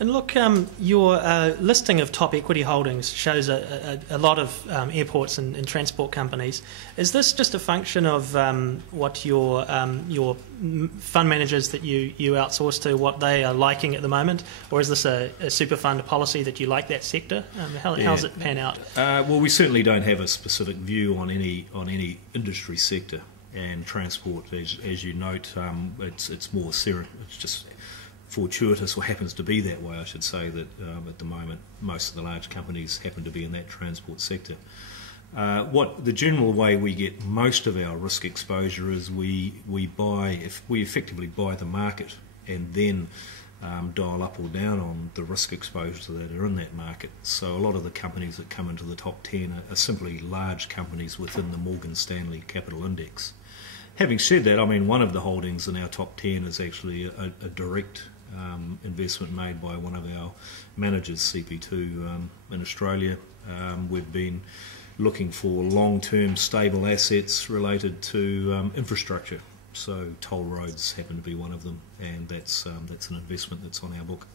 And look, your listing of top equity holdings shows a lot of airports and transport companies. Is this just a function of what your fund managers that you outsource to, what they are liking at the moment, or is this a super fund policy that you like that sector? How's it pan out? Well, we certainly don't have a specific view on any industry sector, and transport, as you note, it's more it's just fortuitous, or happens to be that way, I should say, that at the moment most of the large companies happen to be in that transport sector. What the general way we get most of our risk exposure is we effectively buy the market and then dial up or down on the risk exposure that are in that market. So a lot of the companies that come into the top 10 are simply large companies within the Morgan Stanley Capital Index. Having said that, I mean, one of the holdings in our top 10 is actually a direct investment made by one of our managers, CP2, in Australia. We've been looking for long-term stable assets related to infrastructure. So toll roads happen to be one of them, and that's an investment that's on our book.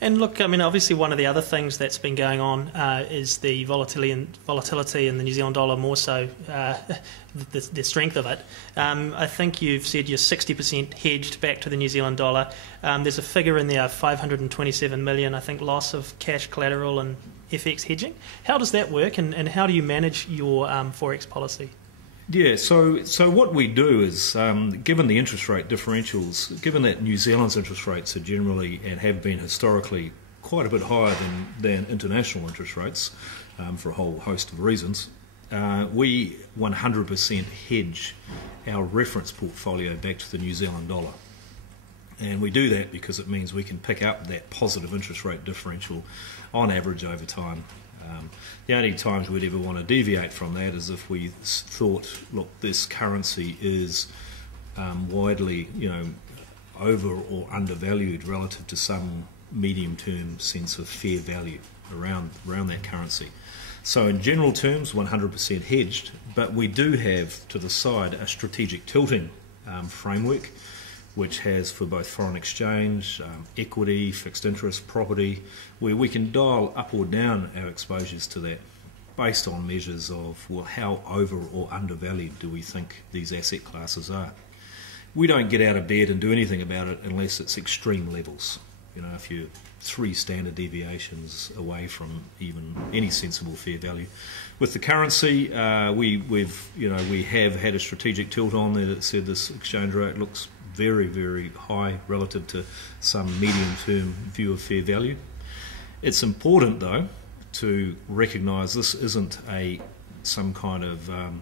And look, I mean, obviously one of the other things that's been going on is the volatility in the New Zealand dollar, more so the strength of it. I think you've said you're 60% hedged back to the New Zealand dollar. There's a figure in there, 527 million, I think, loss of cash collateral and FX hedging. How does that work, and how do you manage your Forex policy? Yeah, so what we do is, given the interest rate differentials, given that New Zealand's interest rates are generally and have been historically quite a bit higher than international interest rates for a whole host of reasons, we 100% hedge our reference portfolio back to the New Zealand dollar. And we do that because it means we can pick up that positive interest rate differential on average over time. The only times we'd ever want to deviate from that is if we thought, look, this currency is widely, over or undervalued relative to some medium-term sense of fair value around that currency. So in general terms, 100% hedged, but we do have to the side a strategic tilting framework, which has for both foreign exchange, equity, fixed interest, property, where we can dial up or down our exposures to that based on measures of, well, how over or undervalued do we think these asset classes are. We don't get out of bed and do anything about it unless it's extreme levels. If you're 3 standard deviations away from even any sensible fair value. With the currency, we have had a strategic tilt on there that said this exchange rate looks very, very high relative to some medium-term view of fair value. It's important, though, to recognise this isn't some kind of, I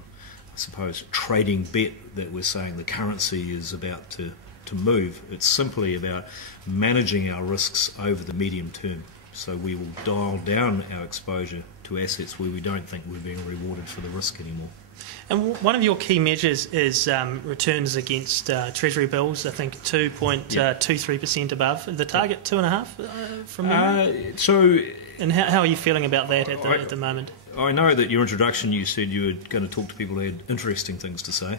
suppose, trading bet that we're saying the currency is about to move. It's simply about managing our risks over the medium term. So we will dial down our exposure to assets where we don't think we're being rewarded for the risk anymore. And one of your key measures is returns against Treasury bills, I think 2.23% above. The target, 2.5% from memory? And how are you feeling about that at the moment? I know that your introduction, you said you were going to talk to people who had interesting things to say.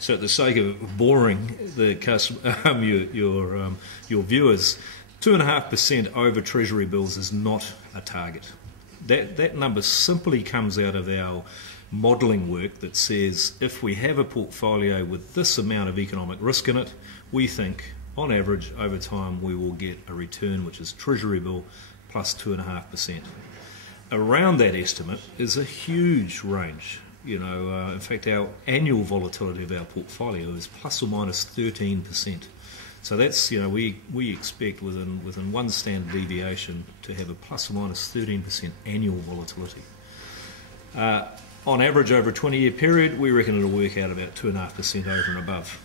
So at the sake of boring your viewers, 2.5% over Treasury bills is not a target. That number simply comes out of our modelling work that says if we have a portfolio with this amount of economic risk in it, we think on average over time we will get a return which is Treasury bill plus 2.5%. Around that estimate is a huge range. In fact, our annual volatility of our portfolio is plus or minus 13%. So that's, we expect within one standard deviation to have a plus or minus 13% annual volatility. On average over a 20-year period, we reckon it'll work out about 2.5% over and above.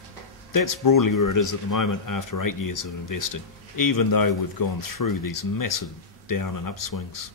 That's broadly where it is at the moment after 8 years of investing, even though we've gone through these massive down and upswings